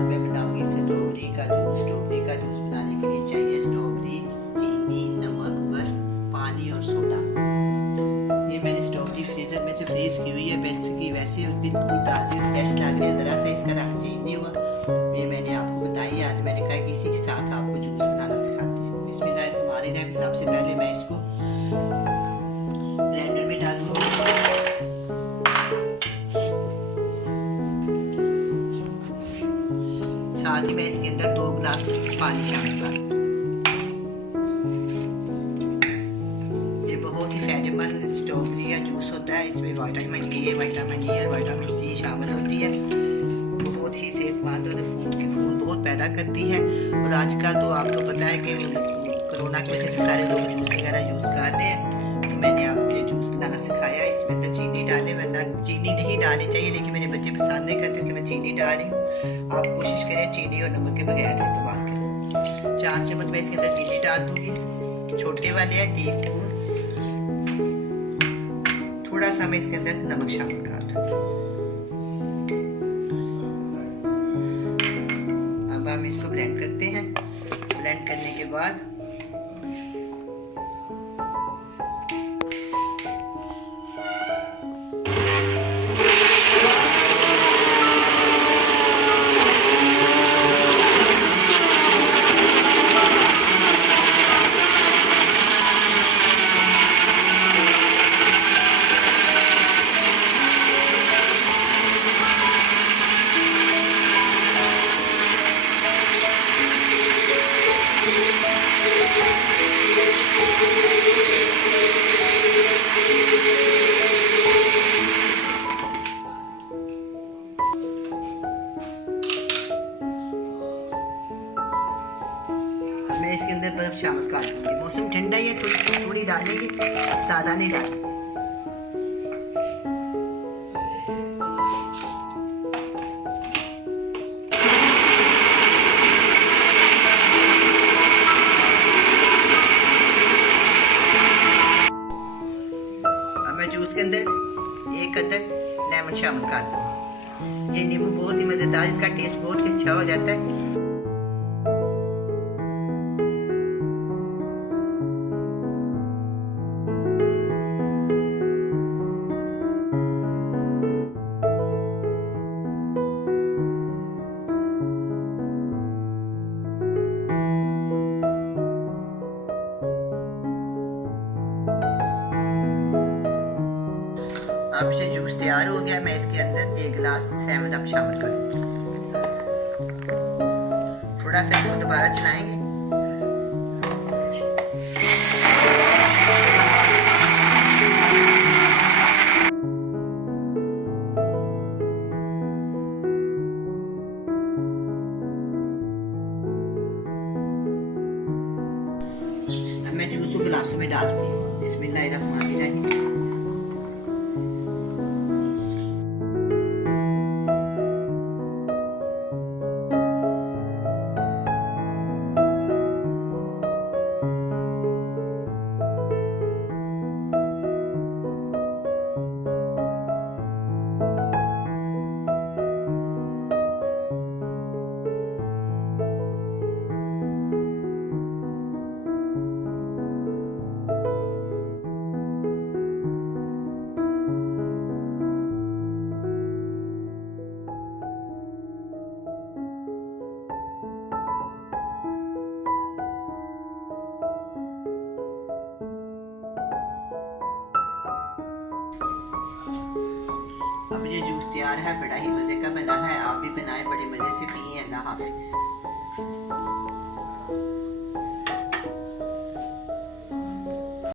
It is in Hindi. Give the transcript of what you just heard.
आज मैं बनाऊंगी स्ट्रॉबेरी का जूस। स्ट्रॉबेरी का जूस बनाने के लिए चाहिए स्ट्रॉबेरी, चीनी, नमक, बर्फ, पानी और सोडा। ये मैंने स्ट्रॉबेरी फ्रीजर में से फ्रीज की हुई है। वैसे बिल्कुल ताज़ी फ्रेश लग रही है, ज़रा सा इसका रंग चेंज नहीं हुआ। ये मैंने आपको बताई। आज मैंने कहा कि इसी के साथ आपको जूस बनाना सिखाती हूँ। बिस्मिल्लाहिर्रहमानिर्रहीम। सबसे पहले मैं इसको ब्लेंडर में डालूंगा। साथ ही मैं इसके अंदर 2 गिलास पानी शामिल कर दूँ। ये बहुत ही फायदेमंद स्ट्रॉबेरी का जूस होता है। इसमें विटामिन ए, विटामिन ई और विटामिन सी शामिल होती है। बहुत ही सेहतमंद और खून बहुत पैदा करती है। और आजकल तो आपको पता है कि कोरोना की वजह से सारे लोग जूस वगैरह यूज़ कर रहे हैं। तो मैंने आपको ये जूस बनाना सिखाया। इसमें अंदर चीनी डालें, वरना चीनी नहीं डालनी चाहिए, लेकिन मेरे बच्चे पसंद नहीं करते इसलिए मैं चीनी डाल रही हूँ। आप कोशिश करें चीनी और नमक के बगैर इस्तेमाल करें। 4 चम्मच मैं इसके अंदर चीनी डाल दूँगी, छोटे वाले हैं टीस्पून। थोड़ा सा मैं इसके अंदर नमक शामिल कर दूँगी। अब हम इसको ब्लेंड करते हैं। ब्लेंड करने के बाद मैं इसके अंदर बर्फ शामिल कर दूंगी। मौसम ठंडा ही है, थोड़ी डालेंगे, ज़्यादा नहीं डालेंगे। अब मैं जूस के अंदर 1 अदद लेमन शामिल कर दूँगी। ये नींबू बहुत ही मज़ेदार, इसका टेस्ट बहुत ही अच्छा हो जाता है। अब से जूस तैयार हो गया। मैं इसके अंदर 1 गिलास 7 अप शामिल कर दूँगी। थोड़ा सा इसको दोबारा चलाएंगे। अब मैं जूस को गिलासों में डालती हूँ। बिस्मिल्लाहिर्रहमानिर्रहीम। अब ये जूस तैयार है, बड़ा ही मज़े का बना है। आप भी बनाएं, बड़े मज़े से पिए। अल्लाह हाफिज़।